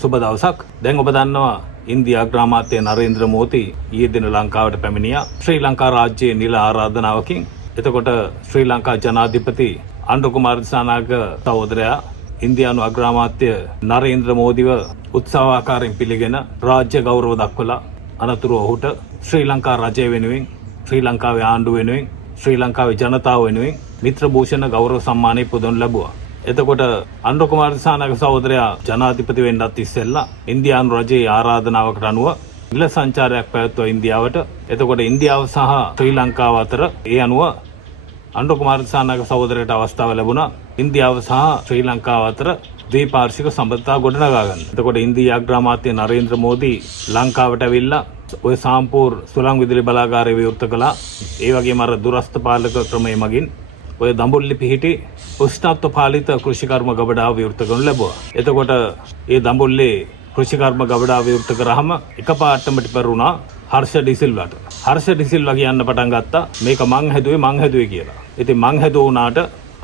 සුබ දවසක්. දැන් ඔබ දන්නවා ඉන්දියා අග්‍රාමාත්‍ය නරේන්ද්‍ර මෝදි ඊයේ දින ලංකාවට පැමිණියා ශ්‍රී ලංකා රාජ්‍යයේ නිල ආරාධනාවකින්. එතකොට ශ්‍රී ලංකා ජනාධිපති අනුර කුමාර දිසානායක සහෝදරයා ඉන්දියානු අග්‍රාමාත්‍ය නරේන්ද්‍ර මෝදිව උත්සවාකාරයෙන් පිළිගෙන රාජ්‍ය ගෞරව දක්වලා අනතුරුව ඔහුට ශ්‍රී ලංකා රජය වෙනුවෙන් ශ්‍රී ලංකාවේ ආණ්ඩුව වෙනුවෙන් ශ්‍රී ලංකාවේ ජනතාව වෙනුවෙන් මිත්‍ර භූෂණ ගෞරව සම්මානය පුදනු ලැබුවා. එතකොට අනුර කුමාර දිසානායක සහෝදරයා ජනාධිපති වෙන්නත් ඉස්සෙල්ලා ඉන්දියානු රජයේ ආරාධනාවකට අනුව නිල සංචාරයක් පැවැත්වුවා ඉන්දියාවට. එතකොට ඉන්දියාව සහ ශ්‍රී ලංකාව අතර ඒ අනුව අනුර කුමාර දිසානායක සහෝදරයට අවස්ථාව ලැබුණා ඉන්දියාව සහ ශ්‍රී ලංකාව අතර ද්විපාර්ශ්වික සම්බන්ධතා ගොඩනගා ගන්න. එතකොට ඉන්දියා අග්‍රාමාත්‍ය නරේන්ද්‍ර මෝදි ලංකාවට ඇවිල්ලා ඔය සාම්පූර් සුළං විදුලි බලාගාරය විවෘත කළා. ඒ වගේම අර දුරස්ත පාලක ක්‍රමයේ මගින් ඔය දඹුල්ලි පිහිටි උෂ්ණත්ව පාලිත කෘෂිකර්ම ගබඩාව විවෘත කරනු ලැබුවා. එතකොට ඒ දඹුල්ලේ කෘෂිකර්ම ගබඩාව විවෘත කරාම එකපාරටම ටිපරුණා හර්ෂ ඩිසිල්වාට. හර්ෂ ඩිසිල්වා කියන්න පටන් ගත්තා මේක මං හැදුවේ කියලා. ඉතින් මං හැදුවාට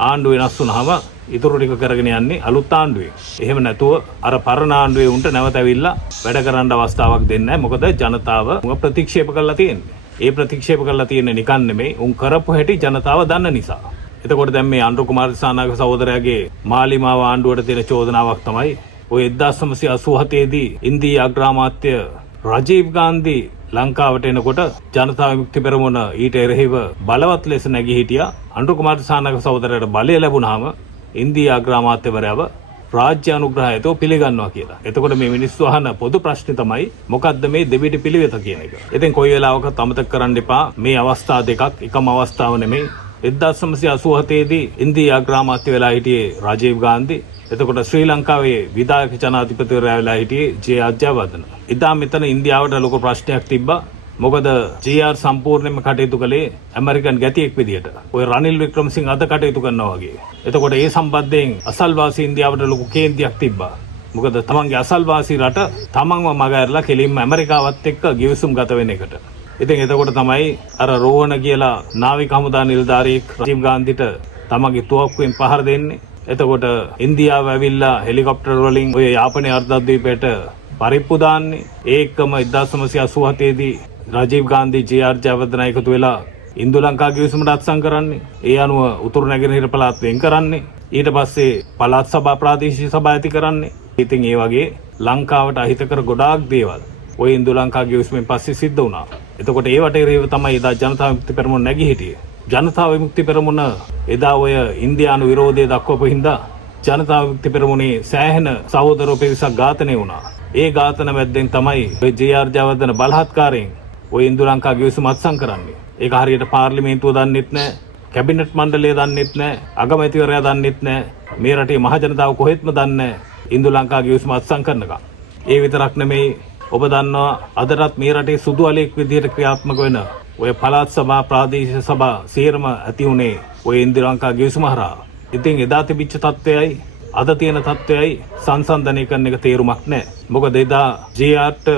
ආණ්ඩුව වෙනස් වුණාම ඉතුරු ටික කරගෙන යන්නේ අලුත් ආණ්ඩුවේ. එහෙම නැතුව අර පරණ ආණ්ඩුවේ උන්ට නැවත ඇවිල්ලා වැඩ කරන්න අවස්ථාවක් දෙන්නේ නැහැ. මොකද ජනතාව ප්‍රතික්ෂේප කරලා තියෙන්නේ. ඒ ප්‍රතික්ෂේප කරලා තියෙන්නේ නිකන් නෙමෙයි උන් කරපු හැටි ජනතාව දන්න නිසා. එතකොට දැන් මේ අනුර කුමාර දිසානායක සහෝදරයාගේ මාලිමාව ආණ්ඩුවට තියෙන චෝදනාවක් තමයි ඔය 1987 දී ඉන්දියා අග්‍රාමාත්‍ය රජීව් ගාන්ධි ලංකාවට එනකොට ජනතා විමුක්ති පෙරමුණ ඊට එරෙහිව බලවත් ලෙස නැගී හිටියා. අනුර කුමාර දිසානායක සහෝදරයාට බලය ලැබුණාම ඉන්දියා අග්‍රාමාත්‍යවරයාව රාජ්‍ය අනුග්‍රහයතෝ පිළිගන්නවා කියලා. එතකොට මේ මිනිස්සු අහන පොදු ප්‍රශ්නේ තමයි මොකද්ද මේ දෙවිඩි පිළිවෙත කියන එක. ඉතින් කොයි වෙලාවකත් අමතක කරන්න එපා මේ අවස්ථා දෙකක් එකම අවස්ථාව නෙමෙයි. 1987 දී ඉන්දියා අග්‍රාමාත්‍ය වෙලා හිටියේ රජීව් ගාන්ධි. එතකොට ශ්‍රී ලංකාවේ විධායක ජනාධිපතිවරයා වෙලා හිටියේ ජේ.ආර්. ජයවර්ධන. ඉතින් මෙතන ඉන්දියාවට ලොකු ප්‍රශ්නයක් තිබ්බා. මොකද ජේ.ආර්. සම්පූර්ණයෙන්ම කටයුතු කළේ ඇමරිකන් ගැතියෙක් විදියට. ඔය රනිල් වික්‍රමසිංහ අද කටයුතු කරනවා වගේ. එතකොට ඒ සම්බන්ධයෙන් අසල්වාසී ඉන්දියාවට ලොකු කේන්තියක් තිබ්බා. මොකද තමන්ගේ අසල්වාසී රට තමන්ව මගහැරලා කෙලින්ම ඇමරිකාවත් එක්ක ගිවිසුම් ගත වෙන එකට. ඉතින් එතකොට තමයි අර රෝහණ කියලා නාවික හමුදා නිලධාරියෙක් රජීව් ගාන්ධිට තමන්ගේ තුවක්කුවෙන් පහර දෙන්නේ. එතකොට ඉන්දියාව ඇවිල්ලා හෙලිකොප්ටර් වලින් ඔය යාපනයේ අර්ධද්වීපයට පරිප්පු දාන්නේ. ඒකම 1987 දී රජීව් ගාන්ධි ජේ.ආර්. ජයවර්ධන එකතු වෙලා ඉන්දු ලංකා ගිවිසුමට අත්සන් කරන්නේ. ඒ අනුව උතුරු නැගෙනහිර පළාත් වෙන් කරන්නේ. ඊට පස්සේ පළාත් සභා ප්‍රාදේශීය සභා ඇති කරන්නේ. ඉතින් ඒ වගේ ලංකාවට අහිතකර ගොඩාක් දේවල් ඔය ඉන්දු ලංකා ගිවිසුමෙන් පස්සේ සිද්ධ වුණා. එතකොට ඒ වටේරීව තමයි එදා ජනතා විමුක්ති පෙරමුණ නැගී හිටියේ. ජනතා විමුක්ති පෙරමුණ එදා ඔය ඉන්දියානු විරෝධය දක්වපු හින්දා ජනතා විමුක්ති පෙරමුණේ සෑහෙන සහෝදරව පිරිසක් ඝාතනය වුණා. ඒ ඝාතන මැද්දෙන් තමයි ඔය ජේ.ආර්. ජයවර්ධන බලහත්කාරයෙන් ඔය ඉන්දු ලංකා ගිවිසුම අත්සන් කරන්නේ. ඒක හරියට පාර්ලිමේන්තුව දන්නෙත් නැහැ, කැබිනට් මණ්ඩලය දන්නෙත් නැහැ, අගමැතිවරයා දන්නෙත් නැහැ, මේ රටේ මහ ජනතාව කොහෙත්ම දන්නේ නැහැ ඉන්දු ලංකා ගිවිසුම අත්සන් කරනකම්. ඒ විතරක් නෙමෙයි ඔබ දන්නවා අදටත් මේ රටේ සුදු අලෙක් විදිහට ක්‍රියාත්මක වෙන ඔය පළාත් සභා ප්‍රාදේශීය සභා සියරම ඇති උනේ ඔය ඉන්දු ලංකා ගිවිසුම හරහා. ඉතින් එදා තිබිච්ච තත්ත්වයයි අද තියෙන තත්ත්වයයි සංසන්දනය කරන එක තේරුමක් නැහැ. මොකද එදා ජේ.ආර්.ට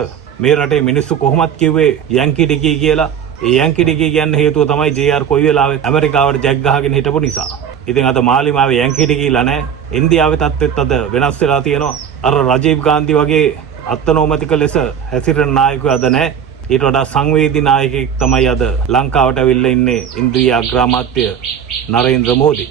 මේ රටේ මිනිස්සු කොහොමත් කිව්වේ යැන්කි ඩිකී කියලා. ඒ යැන්කි ඩිකී කියන්න හේතුව තමයි ජේ.ආර්. කොයි වෙලාවෙත් ඇමරිකාවට ජැක් ගහගෙන හිටපු නිසා. ඉතින් අද මාලිමාවේ යැන්කි ඩිකීලා නැහැ. ඉන්දියාවේ තත්ත්වෙත් අද වෙනස් වෙලා තියෙනවා. අර රජීව් ගාන්ධි වගේ අත්නෝමතික ලෙස හැසිරෙන නායකයෝ අද නැහැ. ඊට වඩා සංවේදී නායකයෙක් තමයි අද ලංකාවට ඇවිල්ලා ඉන්නේ ඉන්දියා අග්‍රාමාත්‍ය නරේන්ද්‍ර මෝදි.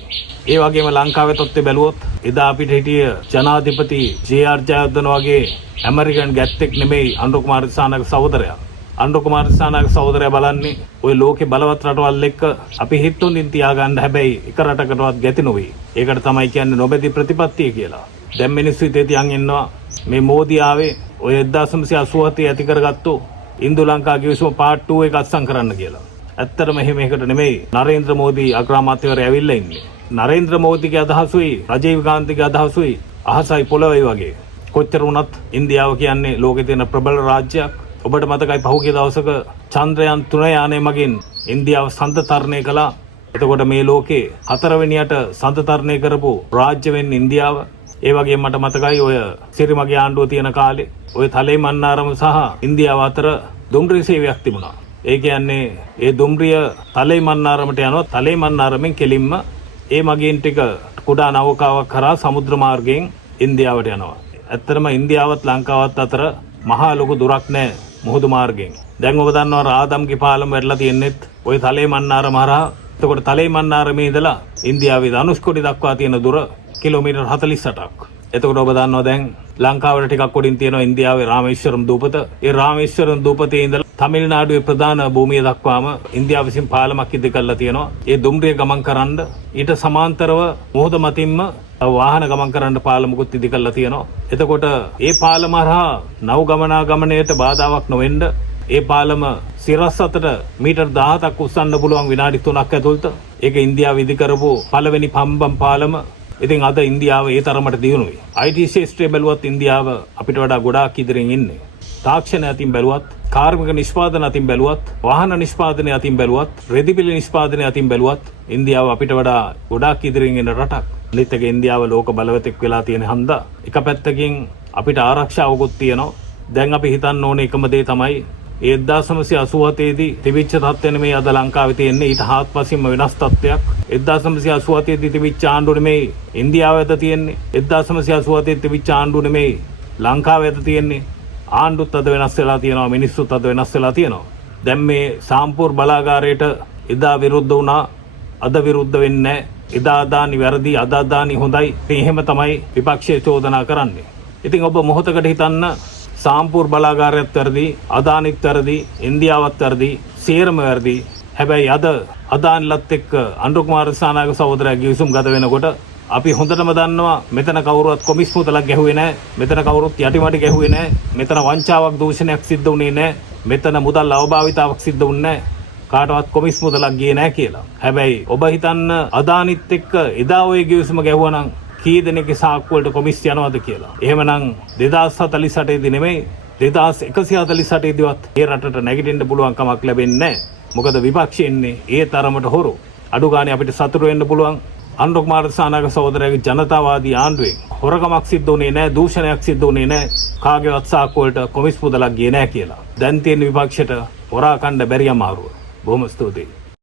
ඒ වගේම ලංකාවේ තත්ත්වය බැලුවොත් එදා අපිට හිටිය ජනාධිපති ජේ.ආර්. ජයවර්ධන වගේ ඇමරිකන් ගැත්තෙක් නෙමෙයි අනුර කුමාර දිසානායක සහෝදරයා. අනුර කුමාර දිසානායක සහෝදරයා බලන්නේ ওই ලෝකේ බලවත් රටවල් එක්ක අපි හිත හොඳින් තියාගන්න හැබැයි එක රටකටවත් ගැති නොවේ. ඒකට තමයි කියන්නේ නොබැදි ප්‍රතිපත්තිය කියලා. දැන් මිනිස්සු හිතේ තියන් ඉන්නවා මේ මෝදි ආවේ ඔය 1987 ඇති කරගත්තු ඉන්දු ලංකා ගිවිසුම පාර්ට් 2 එක අත්සන් කරන්න කියලා. ඇත්තටම එහෙම එකකට නෙමෙයි නරේන්ද්‍ර මෝදි අග්‍රාමාත්‍යවරයා ඇවිල්ලා ඉන්නේ. නරේන්ද්‍ර මෝදිගේ අදහසුයි රජීව් ගාන්ධිගේ අදහසුයි අහසයි පොළොවයි වගේ. කොච්චර වුණත් ඉන්දියාව කියන්නේ ලෝකේ තියෙන ප්‍රබල රාජ්‍යයක්. ඔබට මතකයි පහුගිය දවසක චන්ද්‍රයාන් 3 යානය මගින් ඉන්දියාව සඳතරණය කළා. එතකොට මේ ලෝකේ 4 වෙනියට සඳතරණය කරපු රාජ්‍ය වෙන්නේ ඉන්දියාව. ඒ වගේම මට මතකයි ඔය සිරිමගේ ආණ්ඩුව තියෙන කාලේ ඔය තලේ මන්නාරම සහ ඉන්දියාව අතර දුම්රිය සේවයක් තිබුණා. ඒ කියන්නේ ඒ දුම්රිය තලේ මන්නාරමට යනවා. තලේ මන්නාරමෙන් කෙලින්ම ඒ මගීන් ටික කුඩා නෞකාවක් කරා සමුද්‍ර මාර්ගයෙන් ඉන්දියාවට යනවා. ඇත්තටම ඉන්දියාවත් ලංකාවත් අතර මහා ලොකු දුරක් නැහැ මුහුදු මාර්ගයෙන්. දැන් ඔබ දන්නවා රාදම්ගේ පාලම වැටලා තියෙනෙත් ওই තලේ මන්නාරම හරහා. එතකොට තලේ මන්නාරමේ ඉඳලා ඉන්දියාවේ ධනුෂ්කොඩි දක්වා තියෙන දුර කිලෝමීටර් 48ක්. එතකොට ඔබ දන්නවා දැන් ලංකාවට ටිකක් උඩින් තියෙනවා ඉන්දියාවේ රාමේශ්වරම් දූපත. ඒ රාමේශ්වරම් දූපතේ ඉඳලා තමිල්නාඩුවේ ප්‍රධාන භූමිය දක්වාම ඉන්දියාව විසින් පාලමක් ඉදි කරලා තියෙනවා. ඒ දුම්රිය ගමන් කරන්න ඊට සමාන්තරව මුහුද මතින්ම වාහන ගමන් කරන්න පාලමකුත් ඉදි කරලා තියෙනවා. එතකොට ඒ පාලම හරහා නව ගමනාගමනයට බාධාවක් නොවෙන්න ඒ පාලම සිරස් අතට මීටර් 17ක් උස්සන්න පුළුවන් විනාඩි 3ක් ඇතුළත. ඒක ඉන්දියාව ඉදි කරපු පළවෙනි පම්බම් පාලම. ඉතින් අද ඉන්දියාව ඒ තරමට දියුණුයි. IT ශාස්ත්‍රය බැලුවත් ඉන්දියාව අපිට වඩා ගොඩාක් ඉදිරියෙන් ඉන්නේ. තාක්ෂණය අතින් බැලුවත්, කාර්මික නිෂ්පාදන අතින් බැලුවත්, වාහන නිෂ්පාදනය අතින් බැලුවත්, රෙදිපිලි නිෂ්පාදනය අතින් බැලුවත් ඉන්දියාව අපිට වඩා ගොඩාක් ඉදිරියෙන් ඉන්න රටක්. අනිත් එක ඉන්දියාව ලෝක බලවතෙක් වෙලා තියෙන හන්දා එක පැත්තකින් අපිට ආරක්ෂාවකුත් තියෙනවා. දැන් අපි හිතන්න ඕනේ එකම දේ තමයි 1987 දී තිබිච්ච තත්ත්වෙ නෙමෙයි අද ලංකාවේ තියෙන්නේ. ඊට හාත්පසින්ම වෙනස් තත්ත්වයක්. 1987 දී තිබිච්ච ආණ්ඩුව නෙමෙයි ඉන්දියාව වෙත තියෙන්නේ. 1987 දී තිබිච්ච ආණ්ඩුව නෙමෙයි ලංකාව වෙත තියෙන්නේ. ආණ්ඩුත් අද වෙනස් වෙලා තියෙනවා, මිනිස්සුත් අද වෙනස් වෙලා තියෙනවා. දැන් මේ සාම්පූර් බලාගාරයට එදා විරුද්ධ වුණා, අද විරුද්ධ වෙන්නේ නැහැ. එදා අදානි වැරදි, අද අදානි හොඳයි. ඉතින් එහෙම තමයි විපක්ෂය චෝදනා කරන්නේ. ඉතින් ඔබ මොහොතකට හිතන්න සාම්පූර් බලාගාරයත් වැරදි, අදානිත් වැරදි, ඉන්දියාවත් වැරදි, සේරම වැරදි. හැබැයි අද අදානිලත් එක්ක අනුර කුමාර දිසානායක සහෝදරයා ගිවිසුම් ගත වෙනකොට අපි හොඳටම දන්නවා මෙතන කවුරුවත් කොමිස් මුදලක් ගැහුවේ නැහැ. මෙතන කවුරුත් යටිමඩි ගැහුවේ නැහැ. මෙතන වංචාවක් දූෂණයක් සිද්ධ වුණේ නැහැ. මෙතන මුදල් අවභාවිතාවක් සිද්ධ වුණේ නැහැ. කාටවත් කොමිස් මුදලක් ගියේ නැහැ කියලා. හැබැයි ඔබ හිතන්න අදානිත් එක්ක එදා ඔය ගිවිසුම ගැහුවනම් කී දෙනෙක්ගේ සාක්කු වලට කොමිස් යනවද කියලා. එහෙමනම් 2048 දී නෙමෙයි 2148 දීවත් මේ රටට නැගිටින්න පුළුවන් කමක් ලැබෙන්නේ නැහැ. මොකද විපක්ෂය ඉන්නේ ඒ තරමට හොරු. අඩු ගානේ අපිට සතුටු වෙන්න පුළුවන්. අනුර කුමාර දිසානායක සහෝදරයාගේ ජනතාවාදී ආණ්ඩුවෙන් හොරකමක් සිද්ධ වුණේ නැහැ, දූෂණයක් සිද්ධ වුණේ නැහැ, කාගේවත් සාක්කු වලට කොමිස් මුදලක් ගියේ නැහැ කියලා. දැන් තියෙන විපක්ෂයට හොරා කණ්ඩ බැරි අමාරුව. බොහොම ස්තුතියි.